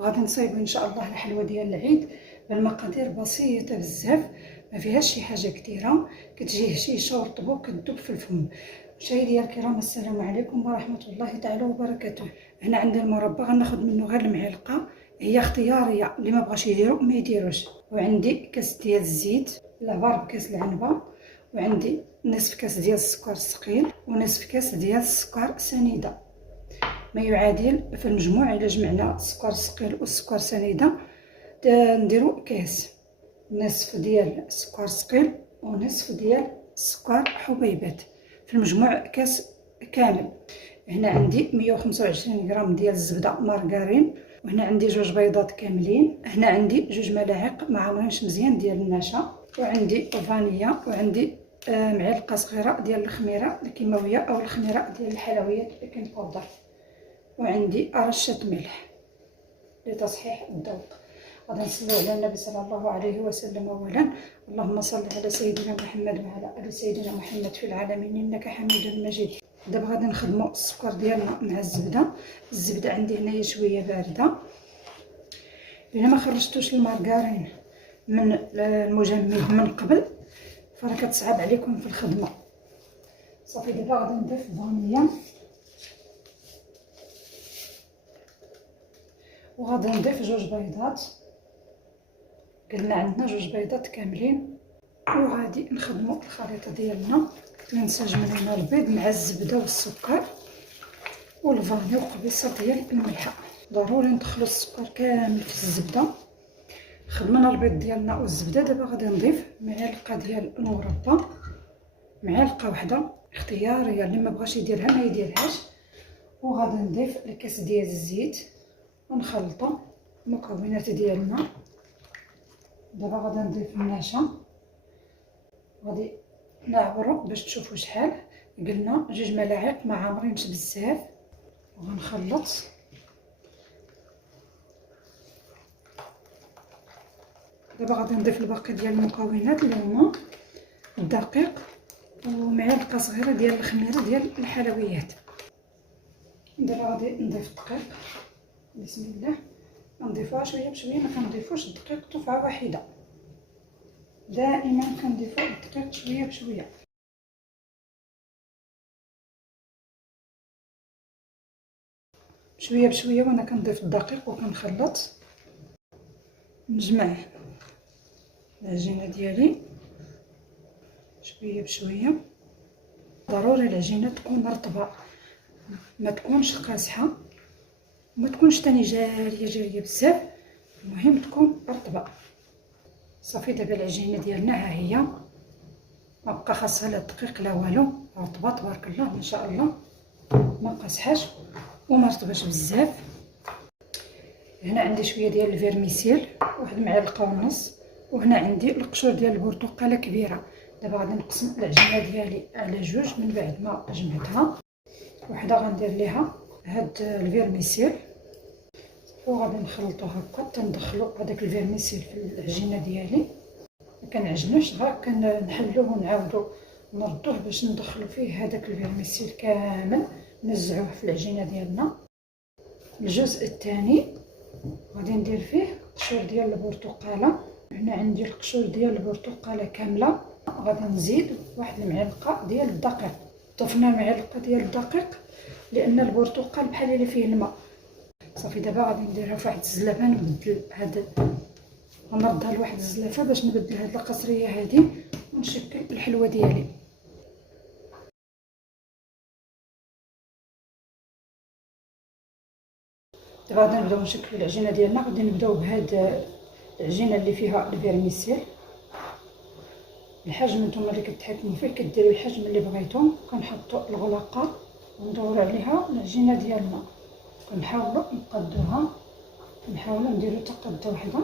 غادي نصايبو ان شاء الله الحلوه ديال العيد بالمقادير بسيطه بزاف، ما فيهاش شي حاجه كثيره، كتجي هشيشه ورطبه وكتذوب في الفم. مشاهدينا الكرام، السلام عليكم ورحمه الله تعالى وبركاته. هنا عندي المربى، غناخذ منه غير المعلقه، هي اختياريه، اللي ما بغاش يديرو ما يديروش. وعندي كاس ديال الزيت، العبار بكاس العنبه، وعندي نصف كاس ديال السكر الثقيل ونصف كاس ديال السكر سنيده، ما يعادل في المجموع الى جمعنا السكر الثقيل والسكر سنيده نديرو كاس، نصف ديال السكر الثقيل ونصف ديال السكر حبيبات، في المجموع كاس كامل. هنا عندي 125 غرام ديال الزبده مارغرين، وهنا عندي 2 بيضات كاملين، هنا عندي 2 ملاعق معمرينش مزيان ديال النشا، وعندي فانيليا، وعندي معلقه صغيره ديال الخميره الكيماويه او الخميره ديال الحلويات البيكنج باودر، وعندي رشه ملح لتصحيح الذوق. غادي نصليو على النبي صلى الله عليه وسلم. اولا اللهم صل على سيدنا محمد وعلى ال سيدنا محمد في العالمين انك حميد مجيد. دابا غادي نخدموا السكر ديالنا مع الزبده عندي هنايا شويه بارده، الا ما خرجتوش المارغرين من المجمد من قبل فراه كتصعب عليكم في الخدمه. صافي دابا غادي نضيف فانيليا، وغادي نضيف 2 بيضات، قلنا عندنا 2 بيضات كاملين، وغادي نخدموا الخليطه ديالنا. ننسجم لنا البيض مع الزبده والسكر والفاني وقبيصه ديال الملح. ضروري ندخلوا السكر كامل في الزبده. خدمنا البيض ديالنا والزبده، دابا غادي نضيف معلقه ديال المربى، معلقه واحده اختياريه، اللي ما بغاش يديرها ما يديرهاش، وغادي نضيف الكاس ديال الزيت ونخلطوا المكونات ديالنا. دابا غادي نضيف النشا، غادي نعبرو باش تشوفوا شحال، قلنا 2 ملاعق ما عامرينش بزاف، وغنخلط. دابا غادي نضيف الباقي ديال المكونات اللي هما الدقيق ومعلقه صغيره ديال الخميره ديال الحلويات. دابا غادي نضيف الدقيق، بسم الله، نضيفوها شويه بشويه، ما كنضيفوش الدقيق دفعه واحده، دائما كنضيفو الدقيق شويه بشويه. شويه بشويه وانا كنضيف الدقيق وكنخلط، نجمع العجينه ديالي شويه بشويه. ضروري العجينه تكون رطبه، ما تكونش قاصحه وما تكونش تاني جاريه بزاف، المهم تكون رطبه. صافي دابا العجينه ديالنا ها هي، ما بقى خاصها لا دقيق لا والو، رطبه تبارك الله ما شاء الله، ما قاصحاش وما رطباش بزاف. هنا عندي شويه ديال الفيرميسيل، 1 معلقه ونص، وهنا عندي القشور ديال البرتقاله كبيره. دابا غادي نقسم العجينه ديالي على 2 من بعد ما جمعتها، وحده غندير ليها هاد الفيرميسيل، وغادي نخلطو هكا تندخلو هذاك الفيرميسيل في العجينه ديالي. ما كنعجنوش، غير كنحلوه ونعاودو نردوه باش ندخلو فيه هذاك الفيرميسيل كامل، نزعوه في العجينه ديالنا. الجزء الثاني غادي ندير فيه قشور ديال البرتقاله، هنا عندي القشور ديال البرتقاله كامله، غادي نزيد 1 المعلقه ديال الدقيق. ضفنا معلقه ديال الدقيق لان البرتقال بحال اللي فيه الماء. صافي دابا غادي نديرها في واحد الزلافه، نبدل هاد، غنردها لواحد الزلافه باش نبدل هاد القصريه هادي ونشكل الحلوه ديالي. دابا غادي نبداو نشكلو العجينه ديالنا. غادي نبداو بهاد العجينه اللي فيها الفيرميسيل، الحجم نتوما اللي كتحكموا فيه، كديروا الحجم اللي بغيتو. كنحطوا الغلاقه وندوروا عليها العجينه ديالنا، كنحاولوا نقادوها، كنحاولوا نديروا تقاده وحده.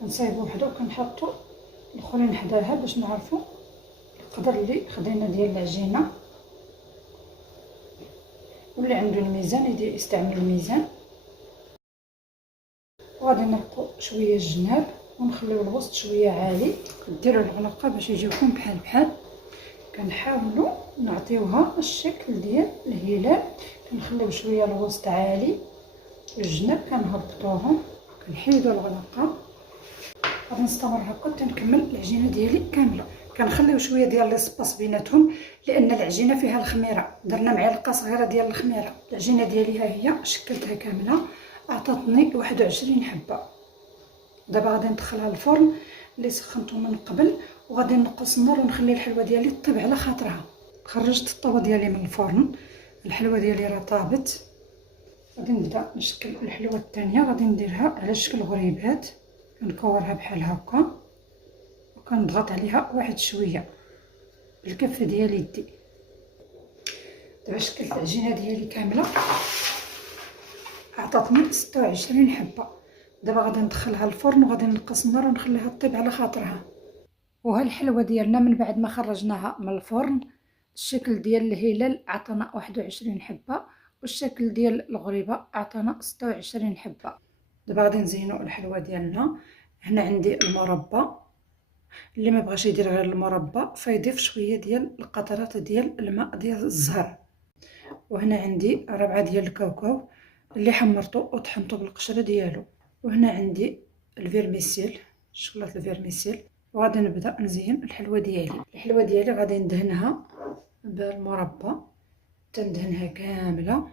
كنصايبوا وحده وكنحطوا الاخرين حداها باش نعرفوا القدر اللي خدينا ديال العجينه. واللي عنده الميزان يستعمل الميزان. وغادي نرقوا شويه الجناب ونخليو الوسط شويه عالي، ديروا الغلقه باش يجيوكم بحال كنحاولوا نعطيوها الشكل ديال الهلال. كنخليو شويه الوسط عالي، الجناب كنهبطوهم، كنحيدوا الغلقه. غادي نستمر هكا حتى نكمل العجينه ديالي كامله. كنخليو شويه ديال ليسباس بيناتهم لان العجينه فيها الخميره. درنا معلقه صغيره ديال الخميره. العجينه ديالي ها هي شكلتها كامله، عطاتني 21 حبه. دابا غادي ندخلها الفرن اللي سخنته من قبل، وغادي نقص النار ونخلي الحلوه ديالي طيب على خاطرها. خرجت الطاوه ديالي من الفرن، الحلوه ديالي راه طابت. غادي نبدا نشكل الحلوه الثانيه. غادي نديرها على شكل غريبات، كنكورها بحال هكا وكنضغط عليها واحد شويه بالكف ديال يدي. دابا شكلت العجينه ديالي كامله، عطاتني 26 حبه. دابا غادي ندخلها الفرن وغادي نقص النار ونخليها طيب على خاطرها. وها الحلوه ديالنا من بعد ما خرجناها من الفرن، الشكل ديال الهلال عطانا 21 حبه، والشكل ديال الغريبه عطانا 26 حبه. دابا غادي نزينوا الحلوه ديالنا. هنا عندي المربى، اللي ما بغاش يدير غير المربى فيضيف شويه ديال القطرات ديال الماء ديال الزهر. وهنا عندي ربعه ديال الكاوكاو اللي حمرته وطحنته بالقشره ديالو. وهنا عندي الفيرميسيل، شوكولاته الفيرميسيل. وغادي نبدا نزين الحلوه ديالي. الحلوه ديالي غادي ندهنها بالمربى، تندهنها كامله،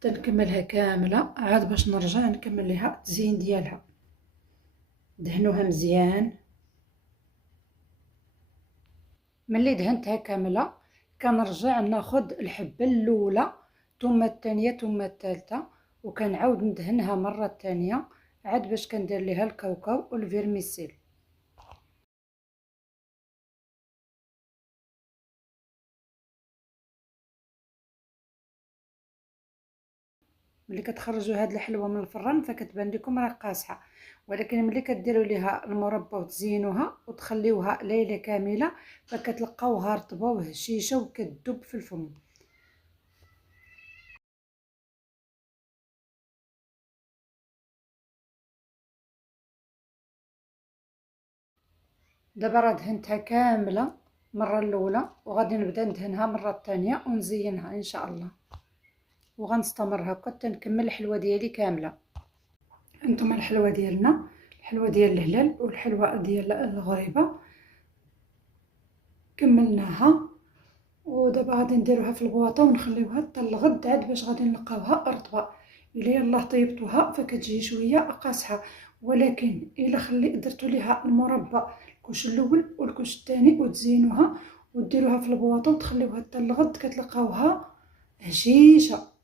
تنكملها كامله عاد باش نرجع نكمل لها التزيين ديالها. دهنوها مزيان. ملي دهنتها كامله كنرجع ناخذ الحبه الاولى ثم الثانيه ثم الثالثه، وكنعاود ندهنها مره ثانيه عاد باش كندير ليها الكاوكاو والفيرميسيل. ملي كتخرجوا هاد الحلوه من الفران فكتبان لكم راه قاصحه، ولكن ملي كديروا ليها المربى وتزينوها وتخليوها ليله كامله فكتلقاوها رطبه وهشيشه وكتذوب في الفم. دابا راه دهنتها كامله المره الاولى، وغادي نبدا ندهنها مره الثانيه ونزينها ان شاء الله. وغنستمر هكا حتى نكمل الحلوه ديالي كامله. انتم الحلوه ديالنا، الحلوه ديال الهلال والحلوه ديال الغريبه كملناها. ودابا غادي نديروها في البواطه ونخليوها حتى الغد عاد باش غادي نلقاوها رطبه. الا يلاه طيبتوها فكتجي شويه قاصحه، ولكن الا درتو ليها المربى الكوش الاول والكوش الثاني وتزينوها وديروها في البواطه وتخليوها حتى الغد كتلقاوها هشيشه.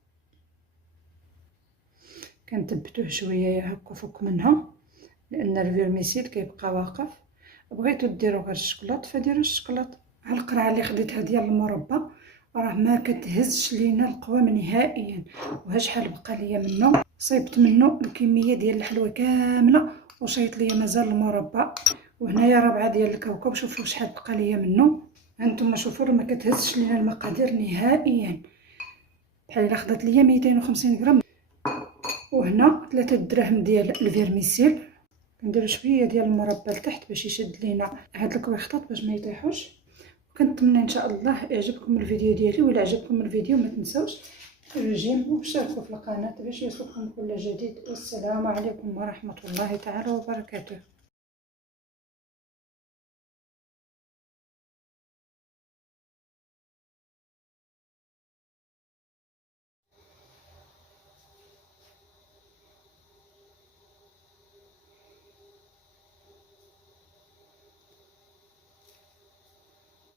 كنثبتوه شويه هكا فوق منها لان الفيرميسيل كيبقى واقف. بغيتو ديروا غير الشكلاط فديروا الشكلاط. ها القرعه اللي خديتها ديال المربى راه ما كتهزش لينا القوام نهائيا. وها شحال بقى ليا منه، صيبت منه الكميه ديال الحلوه كامله وشيط ليا مازال المربى. وهنايا ربعه ديال الكاوكاو، شوفوا شحال بقى ليا منه. هانتوما شوفوا ما كتهزش لينا المقادير نهائيا. بحال الا خدات ليا 250 غرام. وهنا 3 دراهم ديال الفيرميسيل. نديرو شويه ديال المربى لتحت باش يشد لينا هاد الكويخطات باش ما يطيحوش. وكنتمنى ان شاء الله يعجبكم الفيديو ديالي. ولا عجبكم الفيديو ما تنساوش الجيم واشتركوا في القناه باش يوصلكم كل جديد. والسلام عليكم ورحمه الله تعالى وبركاته.